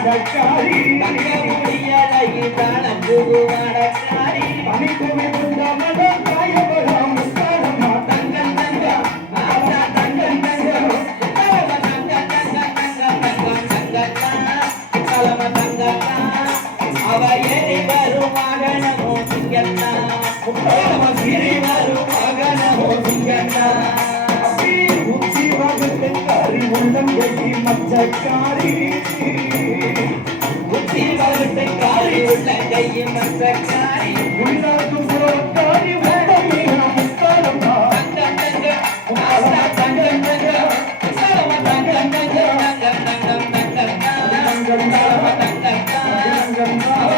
மாடக்காரி தங்க முடியலகி தாளம் புகு மாடக்காரி பணிக்குமே குந்தமதம் காயப்படாம் முத்தாரம்மா அவ தங்கை மச்சக்காரி உச்சி வரத்தை காரி உள்ளங்கை மச்சக்காரி உள்ளாக்கும் புறக்காரி Oh,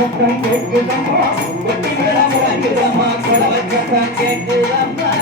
சத்தம் கேட்குதம்மா சத்தம் கேட்குதம்மா சத்தம் கேட்குதம்மா